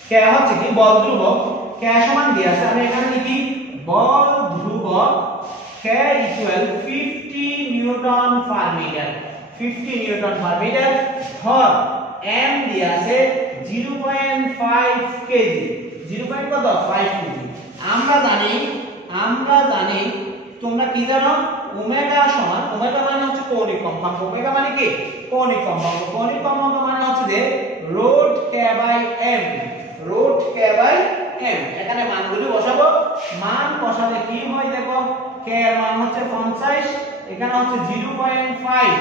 k হচ্ছে কি বল ধ্রুবক, k সমান দেয়া আছে, আমি এখানে লিখি বল ধ্রুবক k equal 50 newton per metre, 50 newton per metre. ধর m দেয়া আছে 0.5 কেজি, 0.5 কেজি। আমরা জানি তোমরা কি জানো, ওমেগা সমান, ওমেগা মানে হচ্ছে কৌণিক কম্পাঙ্ক, ওমেগা মানে কি কৌণিক কম্পাঙ্ক, কৌণিক কম্পাঙ্ক মানে হচ্ছে যে root k by m, root k by m। এখানে মানগুলো বসাবো, মান বসালে কি হয় দেখো, k এর মান হচ্ছে 50, এখানে হচ্ছে 0.5,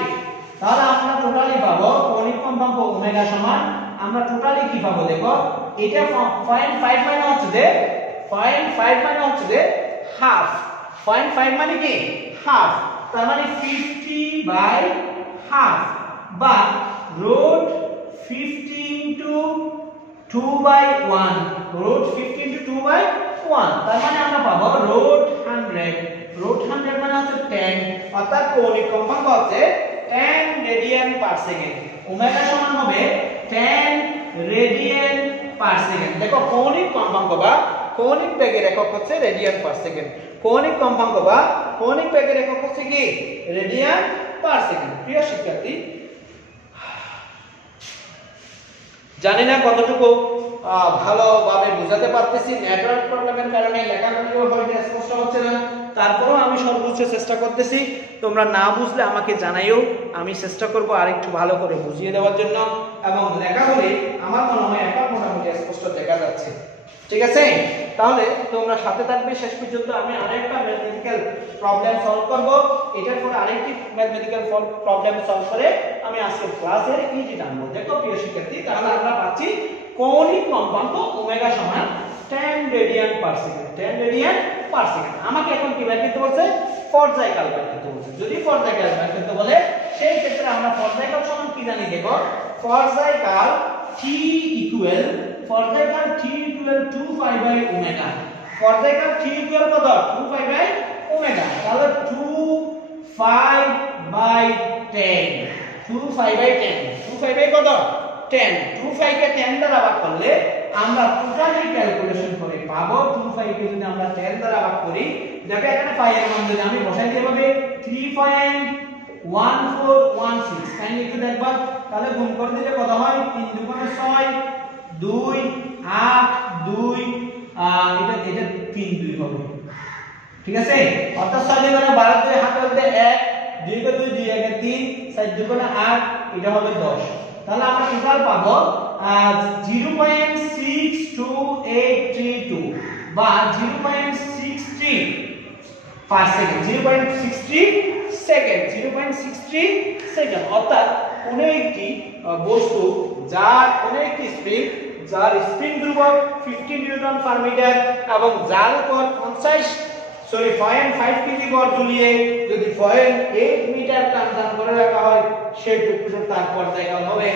তাহলে আমরা টোটালি পাবো কৌণিক কম্পাঙ্ক ওমেগা সমান, আমরা টোটালি কি পাবো দেখো, এটা 0.5 মানে হচ্ছে যে 0.5 মানে হচ্ছে যে হাফ, 0.5 মানে কি হাফ, তার মানে 50 বাই হাফ বা root 50 into 2 by 1, root 50 into 2 by 1, তার মানে আমরা পাবো রুট 100, রুট 100 মানে হচ্ছে 10, অর্থাৎ কৌণিক কম্পাঙ্ক হচ্ছে 10 রেডিয়ান পার সেকেন্ড, ওমেগা সমান হবে 10 রেডিয়ান পার সেকেন্ড। দেখো কৌণিক কম্পাঙ্ক বা কৌণিক বেগের একক হচ্ছে রেডিয়ান পার সেকেন্ড, কৌণিক কম্পাঙ্ক বা কৌণিক বেগের একক হচ্ছে কি রেডিয়ান পার সেকেন্ড। প্রিয় শিক্ষার্থী, জানি না কতটুকু ভালোভাবে বোঝাতে পারতেছি, নেটওয়ার্ক প্রবলেমের কারণে লেখাগুলো হয়তো স্পষ্ট হচ্ছে না, তারপরেও আমি সর্বোচ্চ চেষ্টা করতেছি। তোমরা না বুঝলে আমাকে জানাইও, আমি চেষ্টা করব আরেকটু ভালো করে বুঝিয়ে দেওয়ার জন্য, এবং লেখাগুলি আমার মনে হয় এখন মোটামুটি স্পষ্ট দেখা যাচ্ছে। ঠিক আছে, তাহলে তোমরা সাথে থাকবে শেষ পর্যন্ত। আমি আরেকটা ম্যাথমেটিক্যাল প্রবলেম সলভ করব, এটার পরে আরেকটি ম্যাথমেটিক্যাল প্রবলেম সলভ করে আমি আজকে ক্লাসের ইজি টানবো। দেখো প্রিয় শিক্ষার্থী, তাহলে আমরা পাচ্ছি কৌণিক কম্পাঙ্ক ওমেগা সমান 10 radian per second, 10 radian per second. আমাকে এখন কি বের করতে বলছে, পর্যায়কাল বের করতে বলছে। যদি পর্যায়কাল বের করতে বলে সেই ক্ষেত্রে আমরা পর্যায়কাল সমান কি জানি, দেখো পর্যায়কাল t ইকুয়াল, পর্যায়কাল t equal 2 pi by omega, পর্যায়কাল t ইকুয়াল কত 2 পাই বাই ওমেগা, তাহলে 2 pi by 10, 2 pi by 10, 2 pi by কত 10, 2 পাই কে 10 দ্বারা ভাগ করলে আমরা টোটালি ক্যালকুলেশন করে পাবো 2 পাই কে যদি আমরা 10 দ্বারা ভাগ করি, দেখো এখানে পাই এর মান যদি আমি বসাই দিই হবে 3.1416, কাইন্ডলি একটু দেখবা, তাহলে গুণ করে দিলে কত হয়, 3 দুগুণে 6, 2 8 2, এটা 3 2 হবে। ঠিক আছে, অর্থাৎ 6 দুগুণে 12, 2 হাতে বলতে 1, 2 কে 2, 2 1 3, 7 দুগুণে 8, এটা হবে 10। তাহলে আমরা টোটাল পাবো 0.62832 বা 0.63 পার সেকেন্ড, 0.63 সেকেন্ড, 0.63 সেকেন্ড। অর্থাৎ কোন একটি বস্তু যার কোন একটি স্প্রিং, যার স্প্রিং ধ্রুবক 50 নিউটন পার মিটার এবং যার উপর 0.5 কেজি বল ঝুলিয়ে যদি 0.8 মিটার টান করে রাখা হয়, সেই টুকরোর তার পর্যায়কাল হবে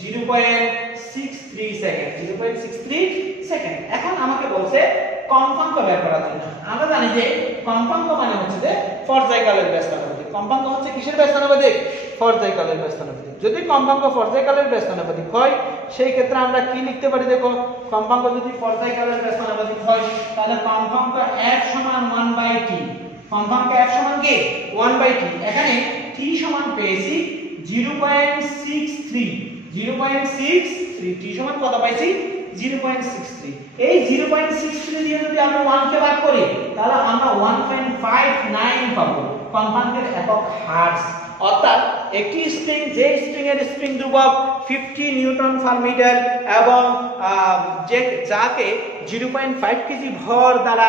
0.63 সেকেন্ড, 0.63 সেকেন্ড। এখন আমাকে বলছে কম্পাঙ্ক বের করার জন্য। আমরা জানি যে কম্পাঙ্ক মানে হচ্ছে যে পর্যায়কালের ব্যস্তানুপাতিক, কম্পাঙ্ক হচ্ছে কিসের ব্যস্তানুপাতিক, পর্যায়কালের ব্যস্তানুপাতিক। যদি কম্পাঙ্ক পর্যায়কালের ব্যস্তানুপাতিক হয় সেই ক্ষেত্রে আমরা কি লিখতে পারি, দেখো কম্পাঙ্ক যদি পর্যায়কালের ব্যস্তানুপাতিক হয় তাহলে কম্পাঙ্ক f সমান 1/t, কম্পাঙ্ক f সমান কি 1/t। এখানে t সমান পেয়েছি 0.63, 0.63, t সমান কত পাইছি 0.63। এই 0.63 দিয়ে যদি আমরা 1 কে ভাগ করি তাহলে আমরা 1.59 পাবো কম্পাঙ্কের একক হার্টজ। অর্থাৎ একটি স্প্রিং, যে স্প্রিং এর স্প্রিং ধ্রুবক 50 নিউটন পার মিটার এবং যাকে 0.5 কেজি ভর দ্বারা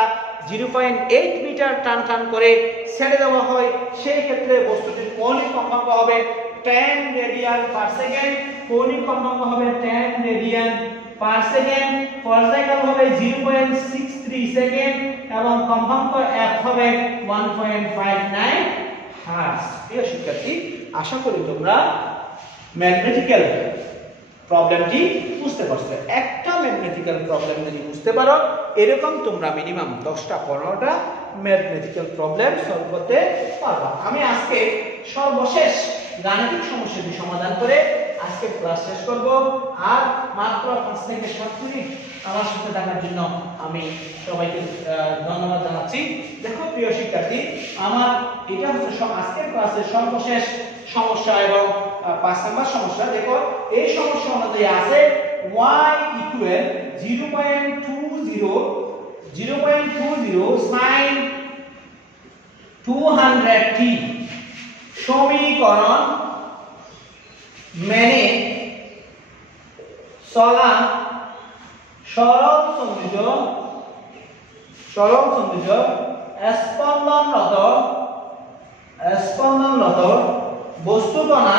0.8 মিটার টান করে ছেড়ে দেওয়া হয়, সেই ক্ষেত্রে বস্তুটির কৌণিক কম্পাঙ্ক হবে 10 রেডিয়ান পার সেকেন্ড, কৌণিক কম্পাঙ্ক হবে 10 রেডিয়ান পার সেকেন্ড, পর্যায়কাল হবে 0.63 সেকেন্ড এবং কম্পাঙ্ক f হবে 1.59 হার্টজ। প্রিয় শিক্ষার্থী, আশা করি তোমরা ম্যাথমেটিক্যাল প্রবলেমটি বুঝতে পারছো। একটা ম্যাথমেটিক্যাল প্রবলেম যদি বুঝতে পারো, এরকম তোমরা মিনিমাম 10টা 15টা ম্যাথমেটিক্যাল প্রবলেম সলভ করতে পারবা। আমি আজকে সর্বশেষ গাণিতিক সমস্যাটি সমাধান করে আজকে ক্লাস শেষ করব। আর মাত্র 5 থেকে 7 মিনিট আমার সাথে থাকার জন্য আমি সবাইকে ধন্যবাদ জানাচ্ছি। দেখো প্রিয় শিক্ষার্থী, আমার এটা হচ্ছে আজকের ক্লাসের সর্বশেষ সমস্যা এবং 5 নাম্বার সমস্যা। দেখো এই সমস্যা অনুযায়ী আছে y equal 0.20 sin 200t সমীকরণ মেনে চলা সরল সঞ্চিত স্পন্দনরত বস্তু কণা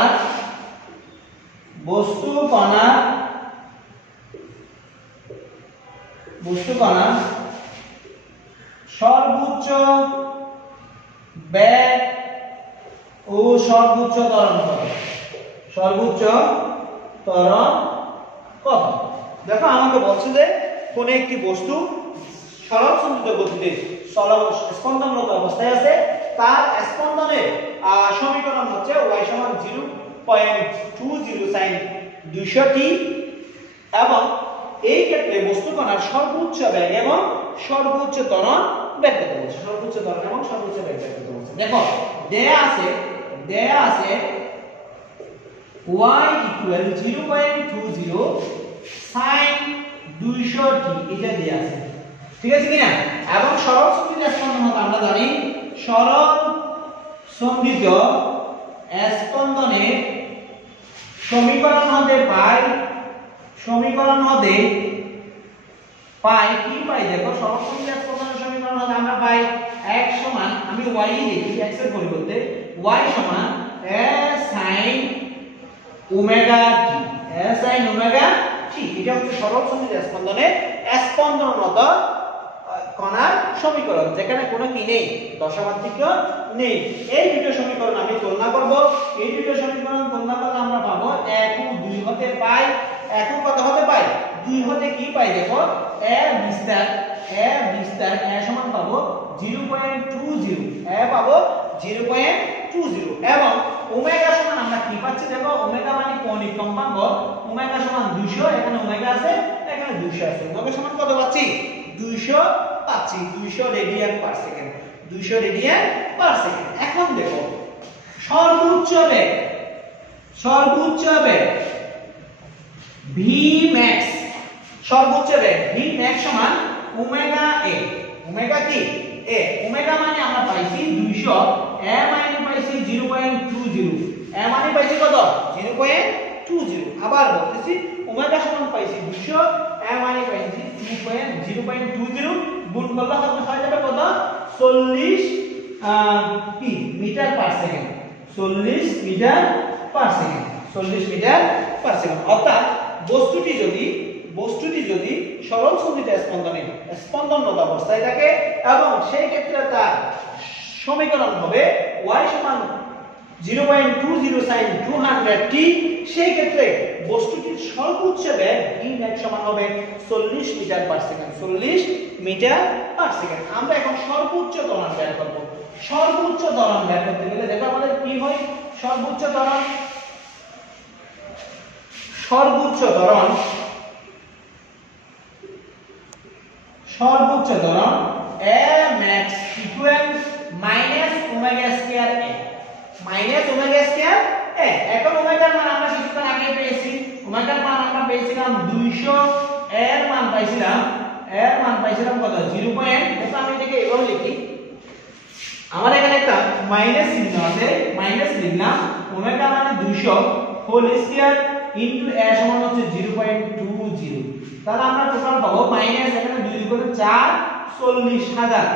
সর্বোচ্চ বেগ ও সর্বোচ্চ ত্বরণ কত। দেখো আমাকে বলছে যে কোন একটি বস্তু সরল সঞ্চিত গতিতে স্পন্দনরত অবস্থায় আছে, তার স্পন্দনের সমীকরণ হচ্ছে y সমান 0.20 sin 200t এবং এই ক্ষেত্রে বস্তু কণার সর্বোচ্চ বেগ এবং সর্বোচ্চ ত্বরণ বের করতে বলছে। সর্বোচ্চ ত্বরণ এবং সর্বোচ্চ বেগ বের করতে বলছে। দেখো দেয়া আছে y equal 0.20 sin 200t এটা দেয়া আছে, ঠিক আছে কিনা? এবং সরল সঞ্চিত স্পন্দন আমরা জানি সরল সঞ্চিত স্পন্দনের সমীকরণ হতে পাই কি পাই। দেখো সরল সঞ্চিত স্পন্দনের সমীকরণ হতে আমরা পাই x সমান, আমি y লিখি x এর পরিবর্তে y সমান a sin ওমেগা t। এটা হচ্ছে সরল সঞ্চিত স্পন্দনের স্পন্দনরত কণার সমীকরণ, যেখানে কোনো কি নেই, দশমাত্রিক নেই। এই দুটো সমীকরণ আমি তুলনা করব। এই দুটো সমীকরণ তুলনা করলে আমরা পাবো 1 ও 2 হতে পাই। 1 কত হতে পাই? 2 হতে কি পাই? দেখো a বিস্তার a সমান পাবো 0.20, a পাবো 0.20 এবং ওমেগা সমান আমরা কি পাচ্ছি? দেখো ওমেগা মানে কৌণিক কম্পাঙ্ক, ওমেগা সমান 200, এখানে ওমেগা আছে, এখানে 200 আছে। ওমেগা সমান কত পাচ্ছি? 200 পাচ্ছি, 200 radian per second, 200 radian per second. এখন দেখো সর্বোচ্চ বেগ v max, সর্বোচ্চ বেগ v max সমান ওমেগা a। ওমেগা কি? a। ওমেগা মানে আমরা পাইছি 200, a মানে পাইছি 0.20, a মানে পাইছি কত? 0.20। আবার বলতেছি ওমেগা সমান পাইছি 200, a মানে পাইছি 0.20, গুণ করলে কত হয়ে যাবে? কত? 40 কি metre per second, 40 metre per second. অর্থাৎ বস্তুটি যদি সরল সঞ্চিত স্পন্দনরত অবস্থায় থাকে এবং সেই ক্ষেত্রে তার সমীকরণ হবে y সমান 0.20 sin 200t, সেই ক্ষেত্রে বস্তুটির সর্বোচ্চ বেগ v max সমান হবে 40 metre per second, 40 metre per second. আমরা এখন সর্বোচ্চ ত্বরণ বের করব। সর্বোচ্চ ত্বরণ বের করতে গেলে দেখো আমাদের কি হয়? সর্বোচ্চ ত্বরণ a max equal minus omega square a, এখন ওমেগার মান আমরা কিছুক্ষণ আগে পেয়েছি, ওমেগার মান আমরা পেয়েছিলাম 200, এর মান পাইছিলাম কত? 0. দেখো আমি এটাকে এভাবে লিখি, আমার এখানে একটা মাইনাস চিহ্ন আছে, মাইনাস লিখলাম, ওমেগা মানে 200 হোল স্কয়ার ইনটু a সমান হচ্ছে 0.20, তাহলে আমরা টোটাল পাবো মাইনাস, এখানে 2 করে 4, 40,000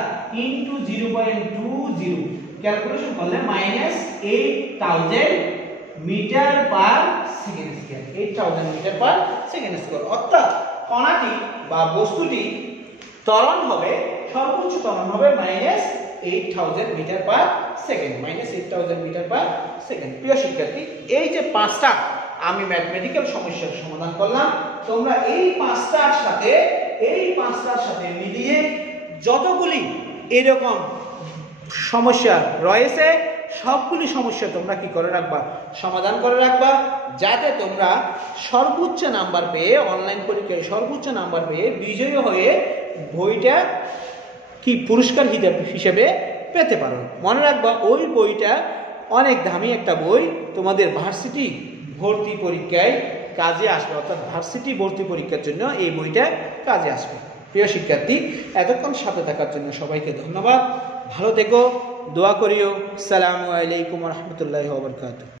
ইনটু 0.20, ক্যালকুলেশন করলে minus 8000 metre per second square, 8000 metre per second square. অর্থাৎ কণাটি বা বস্তুটি ত্বরণ হবে, সর্বোচ্চ ত্বরণ হবে মাইনাস 8000 মিটার পার সেকেন্ড, প্রিয় শিক্ষার্থী, এই যে পাঁচটা আমি ম্যাথমেটিক্যাল সমস্যার সমাধান করলাম, তোমরা এই পাঁচটার সাথে মিলিয়ে এরকম সমস্যা রয়েছে, সবগুলি সমস্যা তোমরা কি করে রাখবা, সমাধান করে রাখবা, যাতে তোমরা সর্বোচ্চ নাম্বার পেয়ে, অনলাইন পরীক্ষায় সর্বোচ্চ নাম্বার পেয়ে বিজয়ী হয়ে বইটা কি পুরস্কার হিসেবে পেতে পারো। মনে রাখবা ওই বইটা অনেক দামি একটা বই, তোমাদের ভার্সিটি ভর্তি পরীক্ষায় কাজে আসবে, অর্থাৎ ভার্সিটি ভর্তি পরীক্ষার জন্য এই বইটা কাজে আসবে। প্রিয় শিক্ষার্থী, এতক্ষণ সাথে থাকার জন্য সবাইকে ধন্যবাদ। ভালো থেকো, দোয়া করিও। আসসালামু আলাইকুম ওয়া রাহমাতুল্লাহি ওয়া বারাকাতুহু।